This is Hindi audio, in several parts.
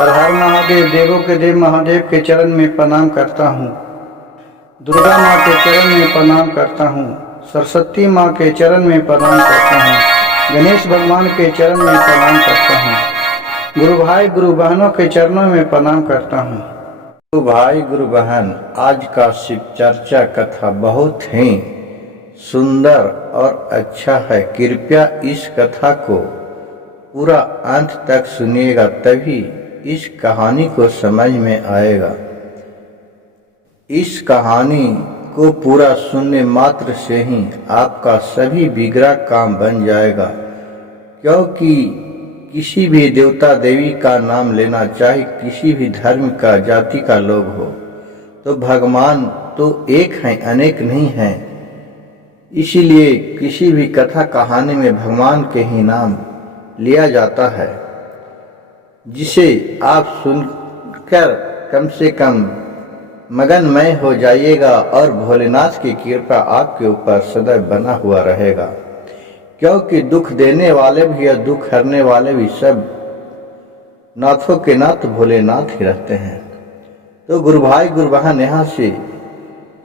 हर हर महादेव। देवों के देव महादेव के चरण में प्रणाम करता हूँ। दुर्गा माँ के चरण में प्रणाम करता हूँ। सरस्वती माँ के चरण में प्रणाम करता हूँ। गणेश भगवान के चरण में प्रणाम करता हूँ। गुरु भाई गुरु बहनों के चरणों में प्रणाम करता हूँ। गुरु भाई गुरु बहन, आज का शिव चर्चा कथा बहुत ही सुंदर और अच्छा है। कृपया इस कथा को पूरा अंत तक सुनिएगा, तभी इस कहानी को समझ में आएगा। इस कहानी को पूरा सुनने मात्र से ही आपका सभी बिगड़ा काम बन जाएगा, क्योंकि किसी भी देवता देवी का नाम लेना, चाहे किसी भी धर्म का जाति का लोग हो, तो भगवान तो एक हैं, अनेक नहीं हैं। इसीलिए किसी भी कथा कहानी में भगवान के ही नाम लिया जाता है, जिसे आप सुनकर कम से कम मगनमय हो जाइएगा और भोलेनाथ की कृपा आपके ऊपर सदैव बना हुआ रहेगा, क्योंकि दुख देने वाले भी या दुख हरने वाले भी सब नाथों के नाथ भोलेनाथ ही रहते हैं। तो गुरु भाई गुरु बहन, यहाँ से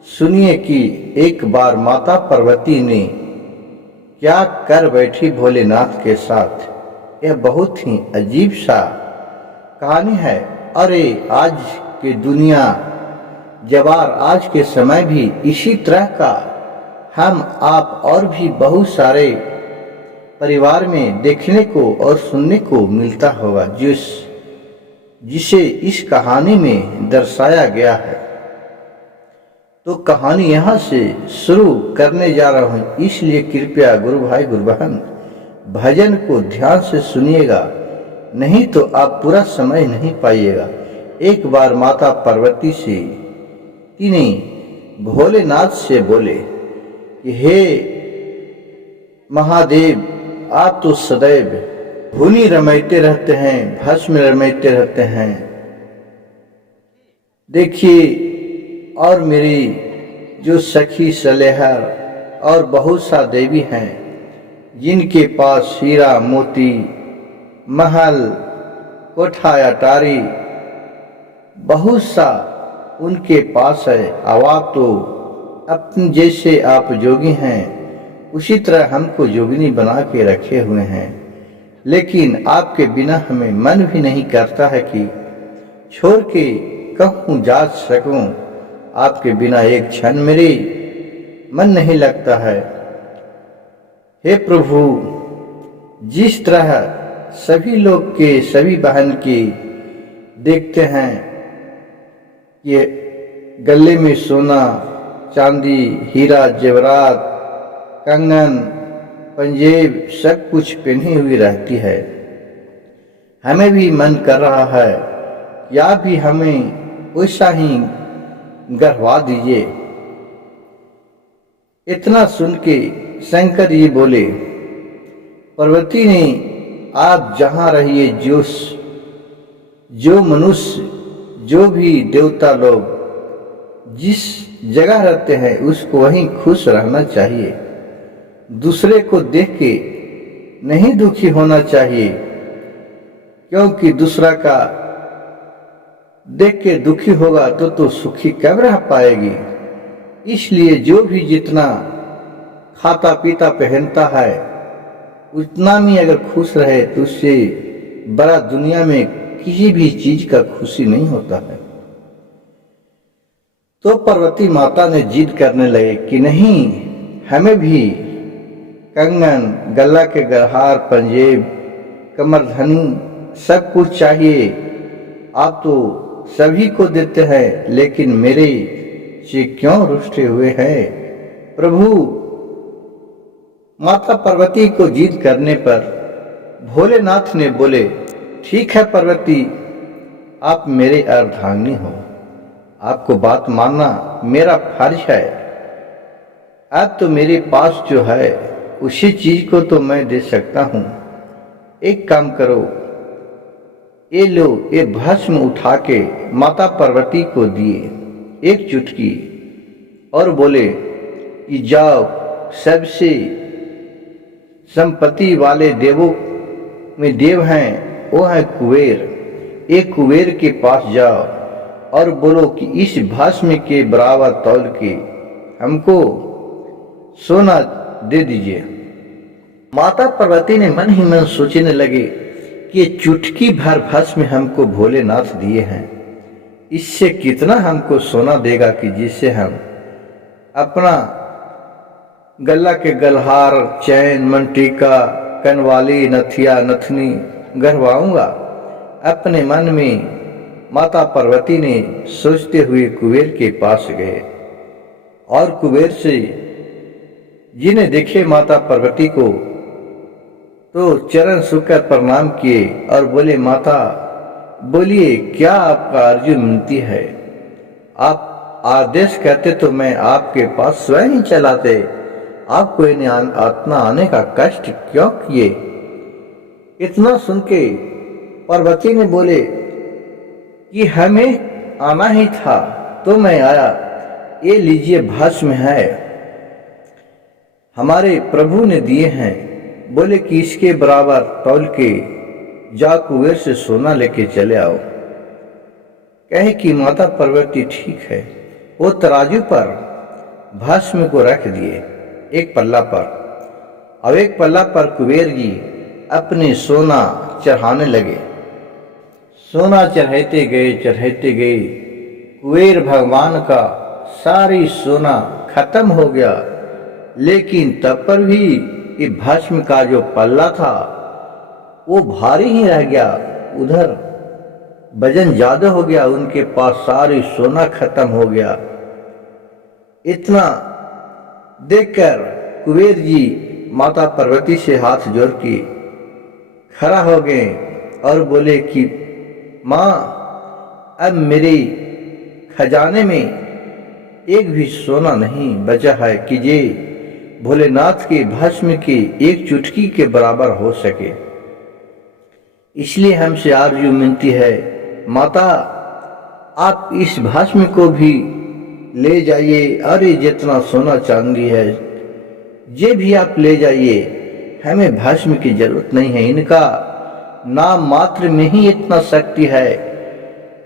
सुनिए कि एक बार माता पार्वती ने क्या कर बैठी भोलेनाथ के साथ। यह बहुत ही अजीब सा कहानी है। अरे आज की दुनिया जवार, आज के समय भी इसी तरह का हम आप और भी बहुत सारे परिवार में देखने को और सुनने को मिलता होगा, जिसे इस कहानी में दर्शाया गया है। तो कहानी यहाँ से शुरू करने जा रहा हूँ, इसलिए कृपया गुरु भाई गुरु बहन भजन को ध्यान से सुनिएगा, नहीं तो आप पूरा समझ नहीं पाइएगा। एक बार माता पार्वती से तीनों भोलेनाथ से बोले कि हे महादेव, आप तो सदैव धूनी रमैते रहते हैं, भस्म रमैते रहते हैं। देखिए, और मेरी जो सखी सलेहर और बहुत सा देवी हैं, जिनके पास हीरा मोती, महल, कोठा अटारी बहुत सा उनके पास है। अब आप तो अपने जैसे आप जोगी हैं, उसी तरह हमको जोगिनी बना के रखे हुए हैं, लेकिन आपके बिना हमें मन भी नहीं करता है कि छोड़ के कहूँ जा सकूं। आपके बिना एक क्षण मेरे मन नहीं लगता है। हे प्रभु, जिस तरह सभी लोग के सभी बहन की देखते हैं, ये गले में सोना चांदी हीरा जेवरात कंगन पंजेब सब कुछ पहनी हुई रहती है, हमें भी मन कर रहा है या भी हमें वैसा ही गढ़वा दीजिए। इतना सुन के शंकर जी बोले, पार्वती ने आप जहाँ रहिए, जो मनुष्य जो भी देवता लोग जिस जगह रहते हैं उसको वहीं खुश रहना चाहिए। दूसरे को देख के नहीं दुखी होना चाहिए, क्योंकि दूसरा का देख के दुखी होगा तो सुखी कब रह पाएगी। इसलिए जो भी जितना खाता पीता पहनता है, उतना भी अगर खुश रहे तो उससे बड़ा दुनिया में किसी भी चीज का खुशी नहीं होता है। तो पार्वती माता ने जिद करने लगे कि नहीं, हमें भी कंगन, गला के गरहार, पंजेब, कमरधनी सब कुछ चाहिए। आप तो सभी को देते हैं, लेकिन मेरे से क्यों रुष्टे हुए हैं। प्रभु, माता पार्वती को जिद करने पर भोलेनाथ ने बोले, ठीक है पार्वती, आप मेरे अर्धांगिनी हो, आपको बात मानना मेरा फर्ज है। अब तो मेरे पास जो है उसी चीज को तो मैं दे सकता हूँ। एक काम करो, ये लो, ये भस्म उठा के माता पार्वती को दिए एक चुटकी, और बोले कि जाओ, सबसे संपत्ति वाले देवों में देव हैं, वो है कुबेर, एक कुबेर के पास जाओ और बोलो कि इस भस्म के बराबर तौल के हमको सोना दे दीजिए। माता पार्वती ने मन ही मन सोचने लगे कि ये चुटकी भर भस्म हमको भोलेनाथ दिए हैं, इससे कितना हमको सोना देगा कि जिससे हम अपना गला के गलहार, चैन, मनटीका, कनवाली, नथिया, नथनी गढ़वाऊंगा। अपने मन में माता पार्वती ने सोचते हुए कुबेर के पास गए और कुबेर से जिन्हें देखे माता पार्वती को तो चरण छूकर प्रणाम किए और बोले, माता बोलिए क्या आपका अर्जी विनती है? आप आदेश कहते तो मैं आपके पास स्वयं ही चलाते, आपको इतना आने का कष्ट क्यों किए? इतना सुन के पार्वती ने बोले कि हमें आना ही था तो मैं आया, ये लीजिए भस्म है, हमारे प्रभु ने दिए हैं। बोले कि इसके बराबर तौल के जा कुबेर से सोना लेके चले आओ। कहे कि माता पार्वती ठीक है। वो तराजू पर भस्म को रख दिए एक पल्ला पर, और एक पल्ला पर कुबेर जी अपने सोना चढ़ाने लगे। सोना चढ़ाते गए कुबेर भगवान का सारी सोना खत्म हो गया, लेकिन तब पर भी ये भस्म का जो पल्ला था वो भारी ही रह गया। उधर वजन ज्यादा हो गया, उनके पास सारी सोना खत्म हो गया। इतना देखकर कुबेर जी माता पार्वती से हाथ जोड़ के खड़ा हो गए और बोले कि माँ, अब मेरे खजाने में एक भी सोना नहीं बचा है कि ये भोलेनाथ के भस्म की एक चुटकी के बराबर हो सके। इसलिए हमसे आरजू मिलती है, माता आप इस भस्म को भी ले जाइए, अरे जितना सोना चांदी है ये भी आप ले जाइए, हमें भस्म की जरूरत नहीं है। इनका नाम मात्र में ही इतना शक्ति है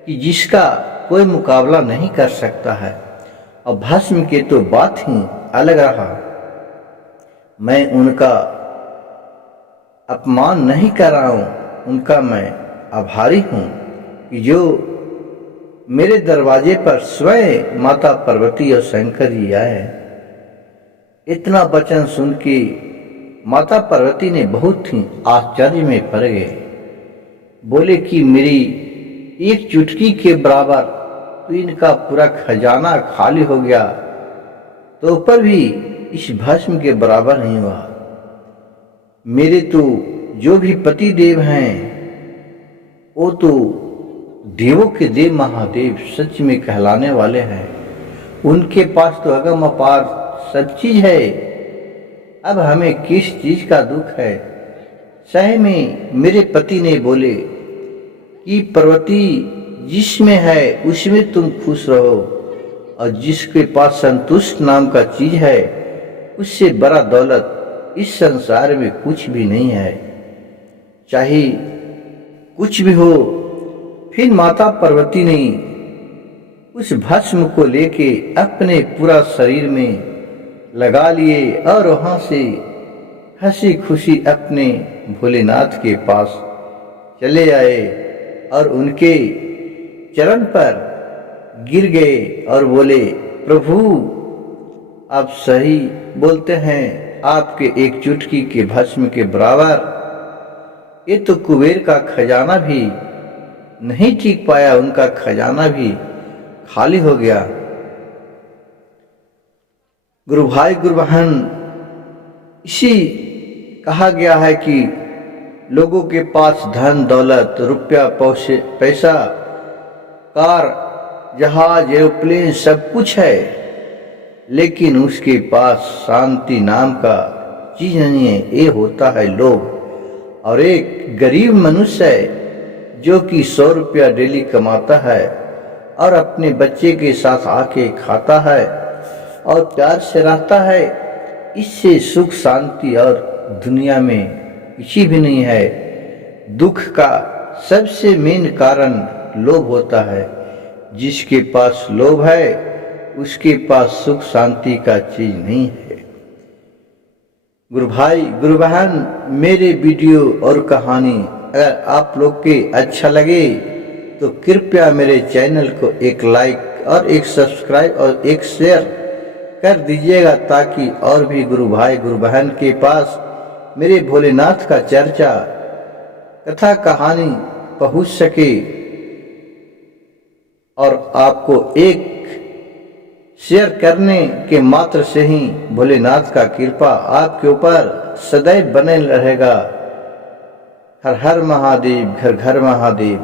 कि जिसका कोई मुकाबला नहीं कर सकता है, और भस्म की तो बात ही अलग रहा। मैं उनका अपमान नहीं कर रहा हूं, उनका मैं आभारी हूं कि जो मेरे दरवाजे पर स्वयं माता पार्वती और शंकर जी आए। इतना वचन सुन के माता पार्वती ने बहुत ही आश्चर्य में पड़ गए। बोले कि मेरी एक चुटकी के बराबर तो इनका पूरा खजाना खाली हो गया, तो ऊपर भी इस भस्म के बराबर नहीं हुआ। मेरे तो जो भी पति देव हैं वो तो देवों के देव महादेव सच में कहलाने वाले हैं, उनके पास तो अगम अपार सब चीज है। अब हमें किस चीज का दुख है? सही में मेरे पति ने बोले कि पार्वती जिसमें है उसमें तुम खुश रहो, और जिसके पास संतुष्ट नाम का चीज है उससे बड़ा दौलत इस संसार में कुछ भी नहीं है, चाहे कुछ भी हो। फिर माता पार्वती ने उस भस्म को लेके अपने पूरा शरीर में लगा लिए और वहां से हंसी खुशी अपने भोलेनाथ के पास चले आए और उनके चरण पर गिर गए और बोले, प्रभु आप सही बोलते हैं, आपके एक चुटकी के भस्म के बराबर ये तो कुबेर का खजाना भी नहीं टिक पाया, उनका खजाना भी खाली हो गया। गुरु भाई गुरु बहन, इसी कहा गया है कि लोगों के पास धन दौलत रुपया पैसा कार जहाज एरोप्लेन सब कुछ है, लेकिन उसके पास शांति नाम का चीज नहीं है। ये होता है लोभ। और एक गरीब मनुष्य है जो कि 100 रुपया डेली कमाता है और अपने बच्चे के साथ आके खाता है और प्यार से रहता है, इससे सुख शांति और दुनिया में किसी भी नहीं है। दुख का सबसे मेन कारण लोभ होता है। जिसके पास लोभ है उसके पास सुख शांति का चीज नहीं है। गुरु भाई गुरु बहन, मेरे वीडियो और कहानी अगर आप लोग के अच्छा लगे तो कृपया मेरे चैनल को एक लाइक और एक सब्सक्राइब और एक शेयर कर दीजिएगा, ताकि और भी गुरु भाई गुरु बहन के पास मेरे भोलेनाथ का चर्चा कथा कहानी पहुंच सके और आपको एक शेयर करने के मात्र से ही भोलेनाथ का कृपा आपके ऊपर सदैव बने रहेगा। हर हर महादेव, घर घर महादेव।